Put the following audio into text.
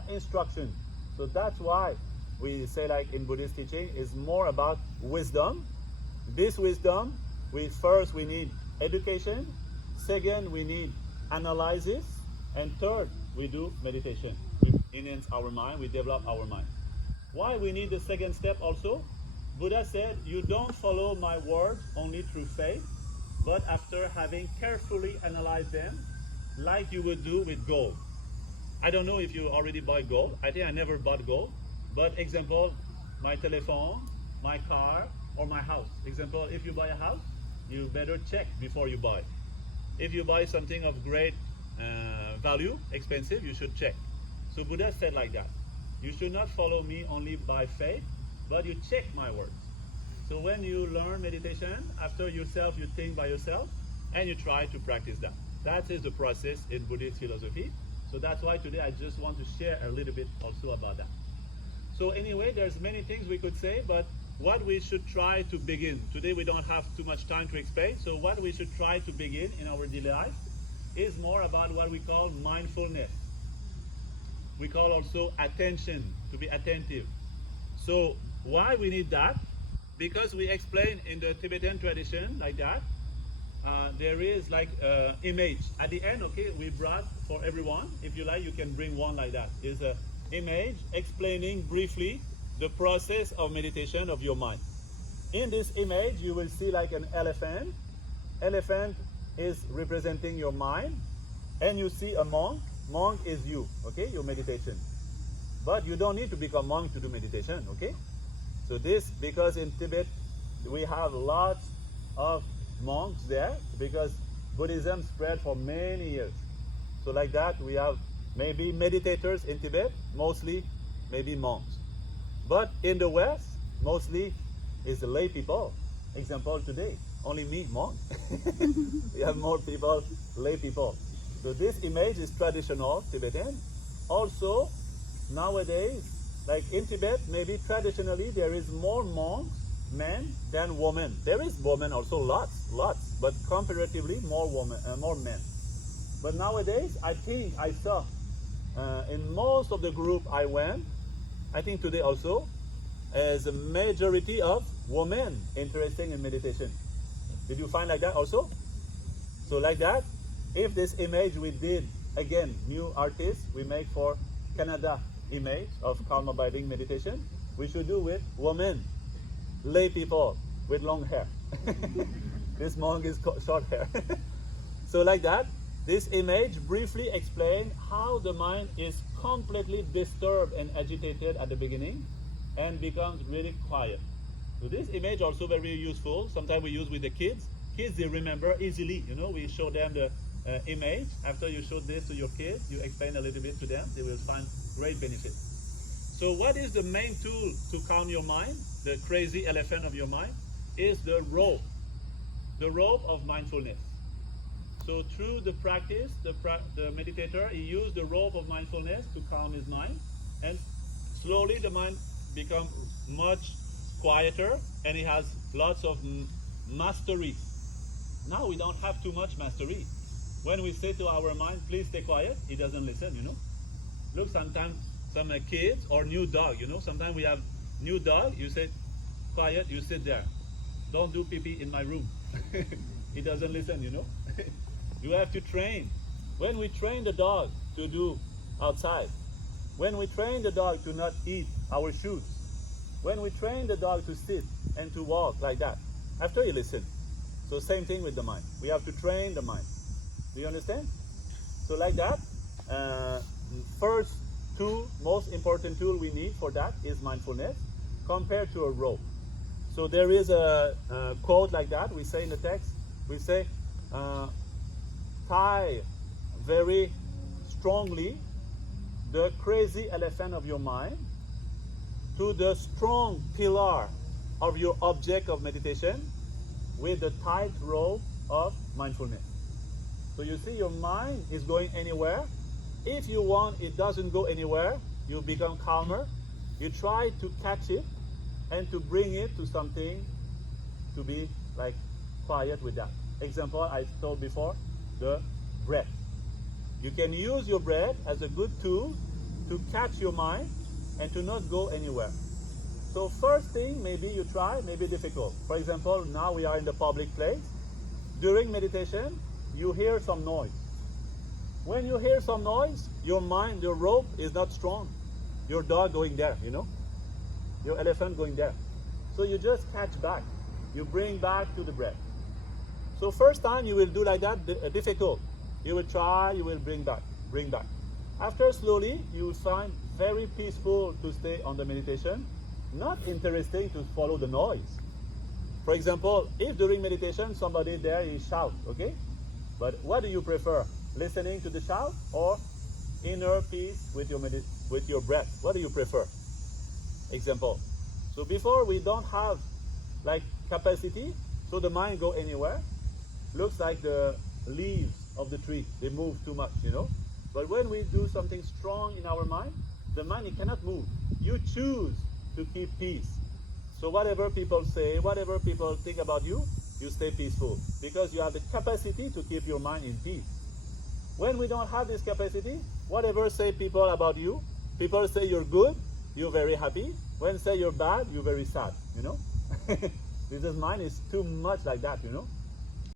more instruction. So that's why we say, like in Buddhist teaching, is more about wisdom. This wisdom, we need education. Second, we need analysis. And third, we do meditation. We enhance our mind, we develop our mind. Why we need the second step also? Buddha said, you don't follow my words only through faith, but after having carefully analyzed them, like you would do with gold. I don't know if you already bought gold. I think I never bought gold. But example, my telephone, my car, or my house. Example, if you buy a house, you better check before you buy. If you buy something of great value, expensive, you should check. So Buddha said like that. You should not follow me only by faith, but you check my words. So when you learn meditation, after yourself, you think by yourself, and you try to practice that. That is the process in Buddhist philosophy. So that's why today I just want to share a little bit also about that. So anyway, there's many things we could say, but what we should try to begin. Today we don't have too much time to explain. So what we should try to begin in our daily life is more about what we call mindfulness. We call also attention, to be attentive. So why we need that? Because we explain in the Tibetan tradition like that, there is like image. At the end, okay, we brought for everyone. If you like, you can bring one like that. It's an image explaining briefly the process of meditation of your mind. In this image, you will see like an elephant. Elephant is representing your mind. And you see a monk. Monk is you, okay, your meditation. But you don't need to become monk to do meditation, okay? So this, because in Tibet, we have lots of monks there, because Buddhism spread for many years. So like that, we have maybe meditators in Tibet, mostly maybe monks. But in the West, mostly is the lay people. Example today, only me, monk. We have more people, lay people. So this image is traditional Tibetan. Also, nowadays, like in Tibet, maybe traditionally there is more monks, men, than women. There is women also, lots, but comparatively more men. But nowadays, I think I saw in most of the group I went, I think today also, as a majority of women interested in meditation. Did you find like that also? So like that, if this image we did, again, new artists, we make for Canada image of calm abiding meditation, we should do with women, lay people with long hair. This monk is short hair. So like that, this image briefly explains how the mind is completely disturbed and agitated at the beginning and becomes really quiet. So this image also very useful. Sometimes we use with the kids. Kids, they remember easily, you know, we show them the image. After you show this to your kids, you explain a little bit to them, they will find great benefit. So what is the main tool to calm your mind, the crazy elephant of your mind, is the rope of mindfulness. So through the practice, the meditator, he used the rope of mindfulness to calm his mind, and slowly the mind becomes much quieter, and he has lots of mastery. Now we don't have too much mastery. When we say to our mind, please stay quiet, he doesn't listen, you know. Look, sometimes some kids or new dog, you know, sometimes we have new dog, you say, quiet, you sit there. Don't do pee-pee in my room. He doesn't listen, you know. You have to train. When we train the dog to do outside, when we train the dog to not eat our shoes, when we train the dog to sit and to walk like that, after he listens. So same thing with the mind. We have to train the mind. Do you understand? So like that, first two most important tool we need for that is mindfulness compared to a rope. So there is a quote like that, we say in the text, we say, tie very strongly the crazy elephant of your mind to the strong pillar of your object of meditation with the tight rope of mindfulness. So you see your mind is going anywhere. If you want it doesn't go anywhere, you become calmer. You try to catch it and to bring it to something to be like quiet with that. Example I told before, the breath. You can use your breath as a good tool to catch your mind and to not go anywhere. So first thing, maybe you try, maybe difficult. For example, now we are in the public place. During meditation, you hear some noise. When you hear some noise, your mind, your rope is not strong. Your dog going there, you know? Your elephant going there. So you just catch back. You bring back to the breath. So first time you will do like that, difficult. You will try, you will bring back. After slowly, you will find very peaceful to stay on the meditation. Not interesting to follow the noise. For example, if during meditation somebody there is shout, okay? But what do you prefer? Listening to the shout or inner peace with your breath? What do you prefer? Example. So before we don't have like capacity, so the mind go anywhere. Looks like the leaves of the tree. They move too much, you know? But when we do something strong in our mind, the mind, it cannot move. You choose to keep peace. So whatever people say, whatever people think about you, you stay peaceful because you have the capacity to keep your mind in peace. When we don't have this capacity, whatever say people about you, people say you're good, you're very happy. When say you're bad, you're very sad, you know? This mind is too much like that, you know?